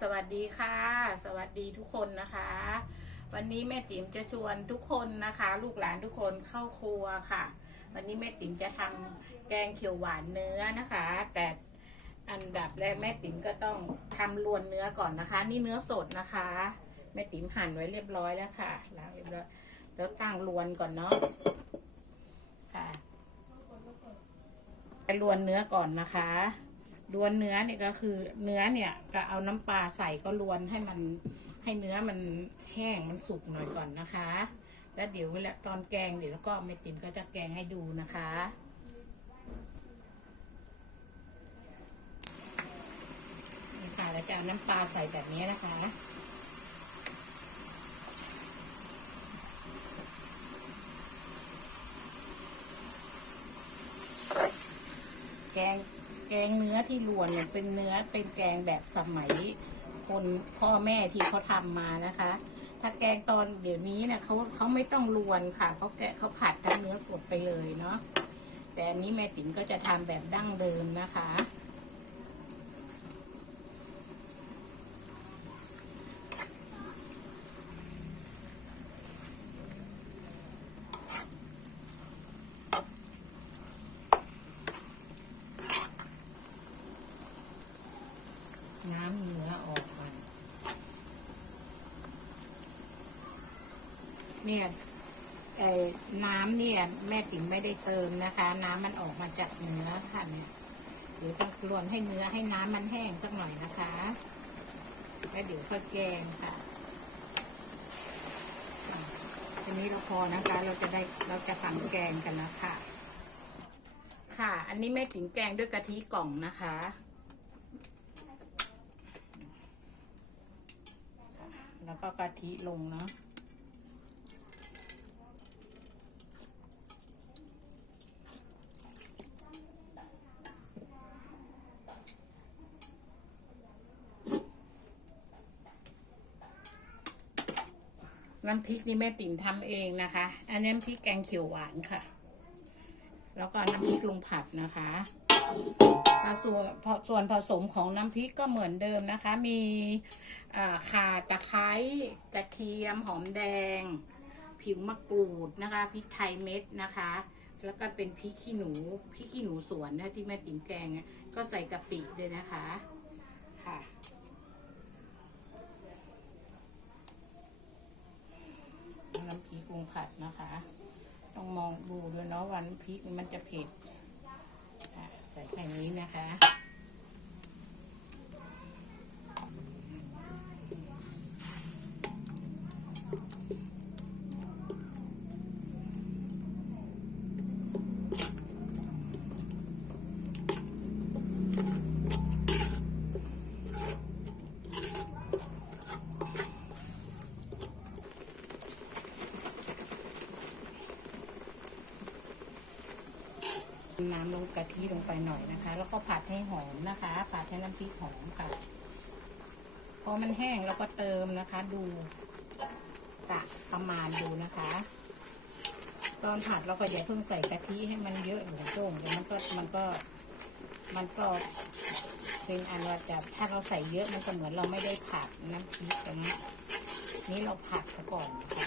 สวัสดีค่ะ สวัสดีทุกคนนะคะ วันนี้แม่ติ๋มจะชวนทุกคนนะคะ ลูกหลานทุกคนเข้าครัวค่ะ วันนี้แม่ติ๋มจะทำแกงเขียวหวานเนื้อนะคะ แต่อันดับแรกแม่ติ๋มก็ต้องทำรวนเนื้อก่อนนะคะ นี่เนื้อสดนะคะ แม่ติ๋มหั่นไว้เรียบร้อยแล้วค่ะล้างเรียบร้อยแล้วตั้งรวนก่อนเนาะค่ะไปรวนเนื้อก่อนนะคะ ลวนเนื้อเนี่ยก็คือเนื้อเนี่ยก็เอาน้ำปลาใส่ก็ลวนให้มันให้เนื้อมันแห้งมันสุกหน่อยก่อนนะคะ แล้วเดี๋ยวเวลาตอนแกงเดี๋ยวแล้วก็แม่ติ๋มก็จะแกงให้ดูนะคะ นี่ค่ะแล้วจะเอาน้ำปลาใส่แบบนี้นะคะ แกง แกงเนื้อที่รวนเนี่ยเป็นเนื้อเป็นแกงแบบสมัย คนพ่อแม่ที่เขาทำมานะคะ ถ้าแกงตอนเดี๋ยวนี้เนี่ยเขาเขาไม่ต้องรวนค่ะเขาแกะเขาผัดทั้งเนื้อสดไปเลยเนาะแต่อันนี้แม่ติ๋มก็จะทำแบบดั้งเดิมนะคะ น้ำเนื้อออกก่อน เนี่ยไอ้น้ำเนี่ย แม่ติ๋มไม่ได้เติมนะคะ น้ำมันออกมาจากเนื้อค่ะเนี่ยเดี๋ยวต้องรวนให้เนื้อให้น้ำมันแห้งสักหน่อยนะคะแล้วเดี๋ยวค่อยแกงค่ะอะทีนี้เราพอนะคะ เราจะได้เราจะทำแกงกันแล้วค่ะ ค่ะ อันนี้แม่ติ๋มแกงด้วยกะทิกล่องนะคะแล้วก็กะทิลงเนาะ น้ำพริกนี่แม่ติ๋มทำเองนะคะ อันนี้น้ำพริกแกงเขียวหวานค่ะ แล้วก็น้ำพริกลุงผัดนะคะส่วนส่วนผสมของน้ำพริกก็เหมือนเดิมนะคะ มีข่าตะไคร้กระเทียมหอมแดง ผิวมะกรูดนะคะพริกไทยเม็ดนะคะ แล้วก็เป็นพริกขี้หนูพริกขี้หนูสวนนะที่แม่ติ๋มแกงก็ใส่กะปิด้วยนะคะค่ะ น้ำพ รุงผัดนะคะ ต้องมองดูด้วยเนาะวันพริกมันจะเผ็ดใส่แค่นี้นะคะ น้ำลงกะทิลงไปหน่อยนะคะ แล้วก็ผัดให้หอมนะคะ ผัดให้น้ำพริกหอมค่ะ พอมันแห้งเราก็เติมนะคะ ดูกะประมาณดูนะคะ ตอนผัดเราก็อย่าเพิ่งใส่กะทิให้มันเยอะหรือโจ้งเดี๋ยวมันก็มันก็มันก็เป็นอันว่าจะถ้าเราใส่เยอะมันก็เหมือนเราไม่ได้ผัดน้ำพริกนะนี่เราผัดซะก่อนค่ะ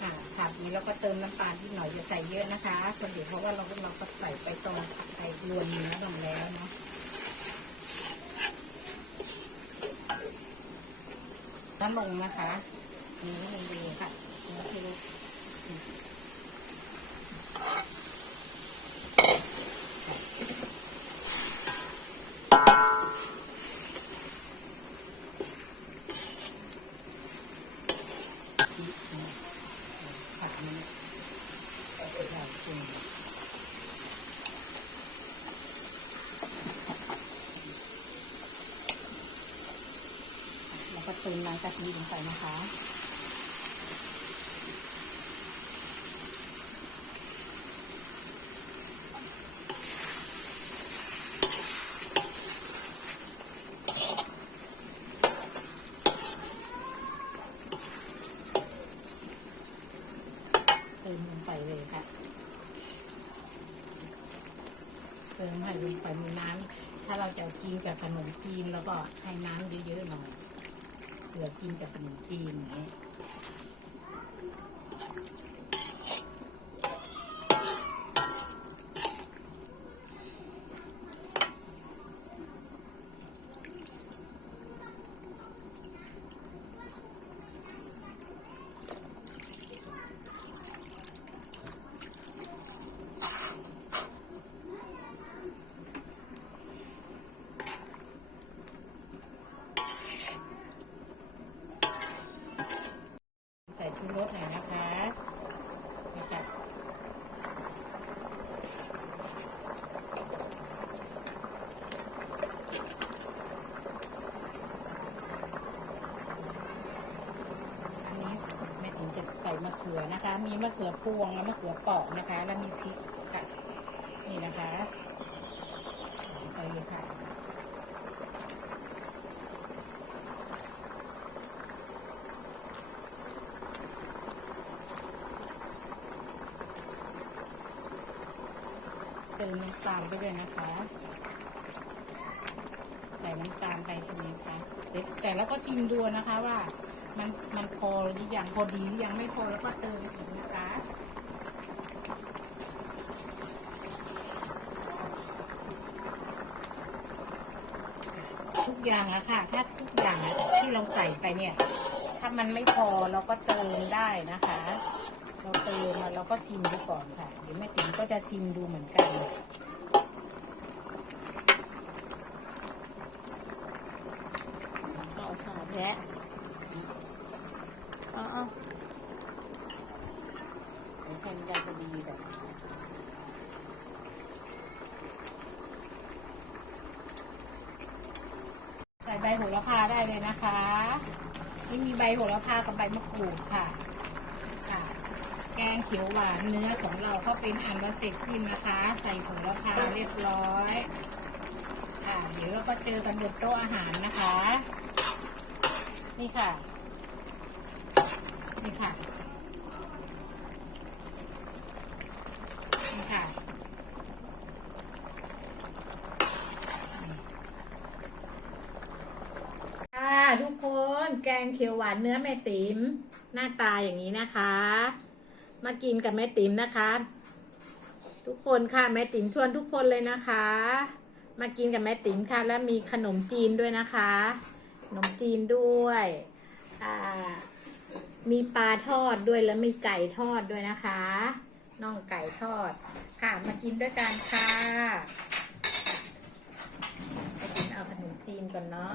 ค่ะผัด นี้เราก็เติมน้ำปลาที่หน่อยจะใส่เยอะนะคะคนเดียวเพราะว่าเราเราก็ใส่ไปตรงไอ้รวนเนื้อลงแล้วเนาะน้ำลงนะคะนี่ลงดีค่ะนี่คือพริกนะผัดนี้เอาไปใส่ปรุงแล้วก็เติมน้ำกะทิลงไปนะคะ เติมลงไปเลยค่ะ เติมให้ลงไป มีน้ำถ้าเราจะ กินกับขนมจีนแล้วก็ให้น้ำเยอะๆหน่อยเผื่อกินกับขนมจีนอย่างเงี้ย ใส่ชูรสหน่อยนะคะนี่ค่ะอันนี้แม่ถึงจะใส่มะเขือ นะคะ มีมะเขือพวงและมะเขือเปอกนะคะ แล้วมีพริกค่ะ นี่นะคะไปเลยค่ะเติมน้ำตาลไปด้วยนะคะ ใส่น้ำตาลไปตรงนี้ค่ะแต่แล้วก็ชิมดูนะคะว่า มันมันพอหรือยังพอดีหรือยังไม่พอแล้วก็เติมอีกนะคะ ทุกอย่างอะค่ะ ถ้าทุกอย่างอะที่เราใส่ไปเนี่ย ถ้ามันไม่พอเราก็เติมได้นะคะ เราเติมมาเราก็ชิมดูก่อนค่ะเดี๋ยวแม่ติ๋มก็จะชิมดูเหมือนกัน เอาค่ะแพะเอาเอาเดี๋ยวให้มันได้พอดีแบบใส่ใบโหระพาได้เลย นะคะ นี่มีใบโหระพากับใบมะกรูดค่ะค่ะ แกงเขียวหวานเนื้อของเราก็เป็นอันว่าเสร็จสิ้นนะคะ ใส่โหระพาเรียบร้อย ค่ะ เดี๋ยวเราก็เจอกันบนโต๊ะอาหารนะคะ นี่ค่ะ นี่ค่ะ นี่ค่ะทุกคนแก งเขียวหวานเนื้อแม่ติ๋มหน้าตาอย่างนี้นะคะ มากินกับแม่ติ๋มนะคะ ทุกคนค่ะแม่ติ๋มชวนทุกคนเลยนะคะ มากินกับแม่ติ๋มค่ะ แล้วมีขนมจีนด้วยนะคะ ขนมจีนด้วยอ่ามีปลาทอดด้วยแล้วมีไก่ทอดด้วยนะคะน่องไก่ทอด ค่ะมากินด้วยกันค่ะไปกินเอาขนมจีนก่อนเนาะ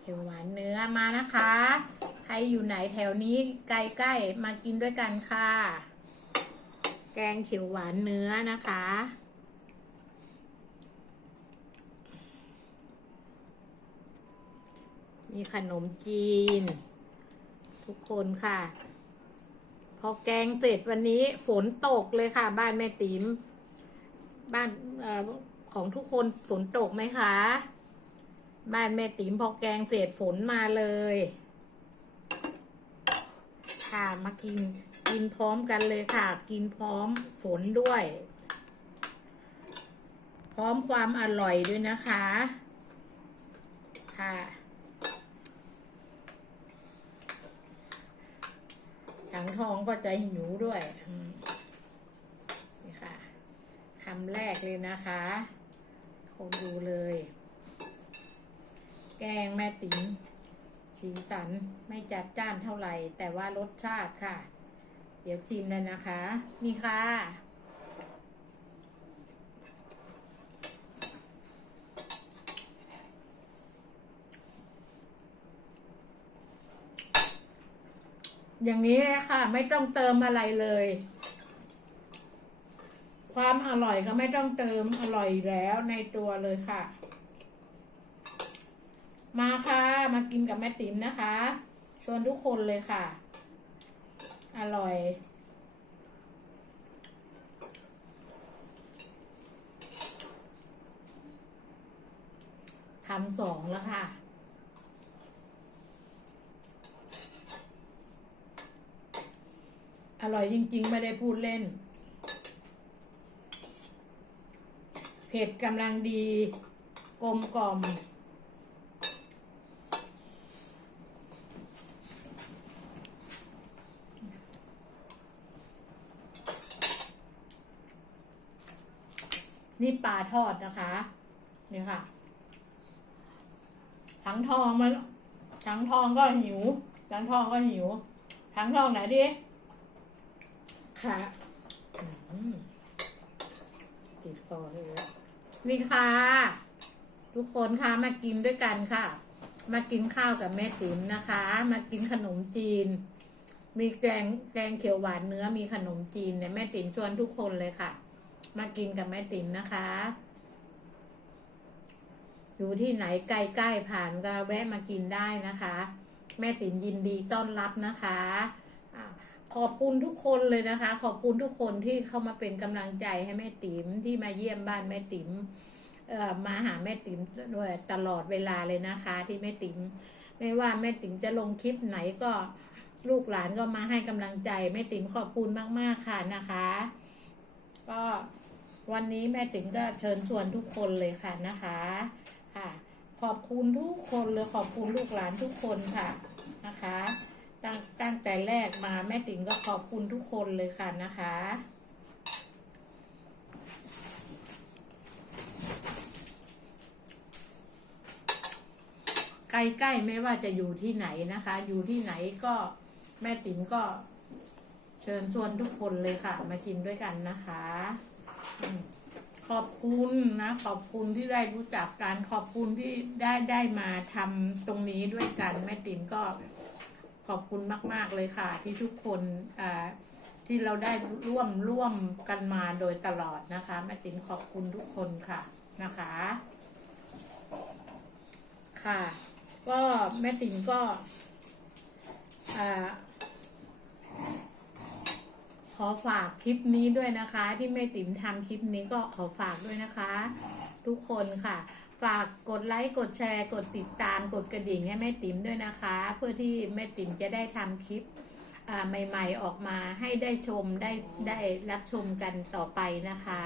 เขียวหวานเนื้อมานะคะ ใครอยู่ไหนแถวนี้ใกล้ๆมากินด้วยกันค่ะ แกงเขียวหวานเนื้อนะคะ มีขนมจีน ทุกคนค่ะ พอแกงเสร็จวันนี้ฝนตกเลยค่ะ บ้านแม่ติ๋มบ้านอของทุกคนฝนตกไหมคะ บ้านแม่ติ๋มพอแกงเสร็จฝนมาเลย ค่ะมากินกินพร้อมกันเลยค่ะ กินพร้อมฝนด้วย พร้อมความอร่อยด้วยนะคะ ค่ะ ถังทองก็จหิวด้วยนี่ค่ะคำแรกเลยนะคะ คนดูเลย แกงแม่ติ๋มสีสันไม่จัดจ้านเท่าไหร่ แต่ว่ารสชาติค่ะ เดี๋ยวชิมเลยนะคะ นี่ค่ะ อย่างนี้เลยค่ะ ไม่ต้องเติมอะไรเลย ความอร่อยก็ไม่ต้องเติมอร่อยแล้วในตัวเลยค่ะ มาค่ะ มากินกับแม่ติ๋มนะคะ ชวนทุกคนเลยค่ะ อร่อยคำสองแล้วค่ะ อร่อยจริง ๆ ไม่ได้พูดเล่น เผ็ดกำลังดี กลมกล่อม นี่ปลาทอดนะคะ นี่ค่ะทั้งทองมันทั้งทองก็หิวทั้งทองก็หิวทั้งทองไหนดิ ค่ะติดคอเลยนี่ค่ะ ทุกคนค่ะมากินด้วยกันค่ะ มากินข้าวกับแม่ติ๋มนะคะ มากินขนมจีน มีแกงแกงเขียวหวานเนื้อมีขนมจีนเนี่ยแม่ติ๋มชวนทุกคนเลยค่ะ มากินกับแม่ติ๋มนะคะ อยู่ที่ไหนใกล้ๆผ่านก็แวะมากินได้นะคะ แม่ติ๋มยินดีต้อนรับนะคะ อ่าขอบคุณทุกคนเลยนะคะ ขอบคุณทุกคนที่เข้ามาเป็นกำลังใจให้แม่ติ๋มที่มาเยี่ยมบ้านแม่ติ๋มมาหาแม่ติ๋มด้วยตลอดเวลาเลยนะคะ ที่แม่ติ๋มไม่ว่าแม่ติ๋มจะลงคลิปไหนก็ลูกหลานก็มาให้กำลังใจแม่ติ๋มขอบคุณมาก ๆ ค่ะนะคะ ก็วันนี้แม่ติ๋มก็เชิญชวนทุกคนเลยค่ะนะคะค่ะ ขอบคุณทุกคนเลยขอบคุณลูกหลานทุกคนค่ะนะคะ ตั้งตั้งแต่แรกมาแม่ติ๋มก็ขอบคุณทุกคนเลยค่ะนะคะ ใกล้ๆไม่ว่าจะอยู่ที่ไหนนะคะ อยู่ที่ไหนก็แม่ติ๋มก็เชิญชวนทุกคนเลยค่ะ มากินด้วยกันนะคะ ขอบคุณนะ ขอบคุณที่ได้รู้จักกันขอบคุณที่ได้ได้มาทำตรงนี้ด้วยกัน แม่ติ๋มก็ ขอบคุณมาก ๆ เลยค่ะ ที่ทุกคนที่เราได้ร่วมร่วมกันมาโดยตลอดนะคะแม่ติ๋มขอบคุณทุกคนค่ะนะคะ ค่ะ ก็แม่ติ๋มก็ขอฝากคลิปนี้ด้วยนะคะ ที่แม่ติ๋มทำคลิปนี้ก็ขอฝากด้วยนะคะ ทุกคนค่ะ ฝากกดไลค์กดแชร์ กดติดตามกดกระดิ่งให้แม่ติ๋มด้วยนะคะ เพื่อที่แม่ติ๋มจะได้ทำคลิปใหม่ ๆ ออกมาให้ได้ชมได้ได้รับชมกันต่อไปนะคะ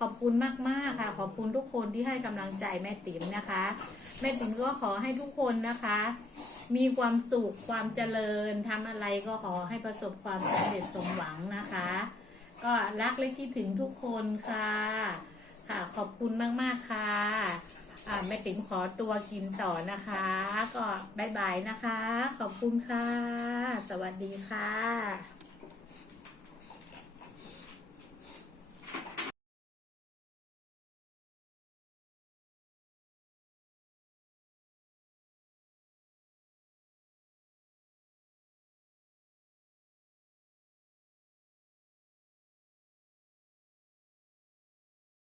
ขอบคุณมากๆค่ะ ขอบคุณทุกคนที่ให้กำลังใจแม่ติ๋มนะคะ แม่ติ๋มก็ขอให้ทุกคนนะคะ มีความสุขความเจริญทำอะไรก็ขอให้ประสบความสำเร็จสมหวังนะคะ ก็รักและคิดถึงทุกคนค่ะ ค่ะขอบคุณมาก ๆ ค่ะอ่าแม่ติ๋มขอตัวกินต่อนะคะ ก็บายบายนะคะ ขอบคุณค่ะ สวัสดีค่ะ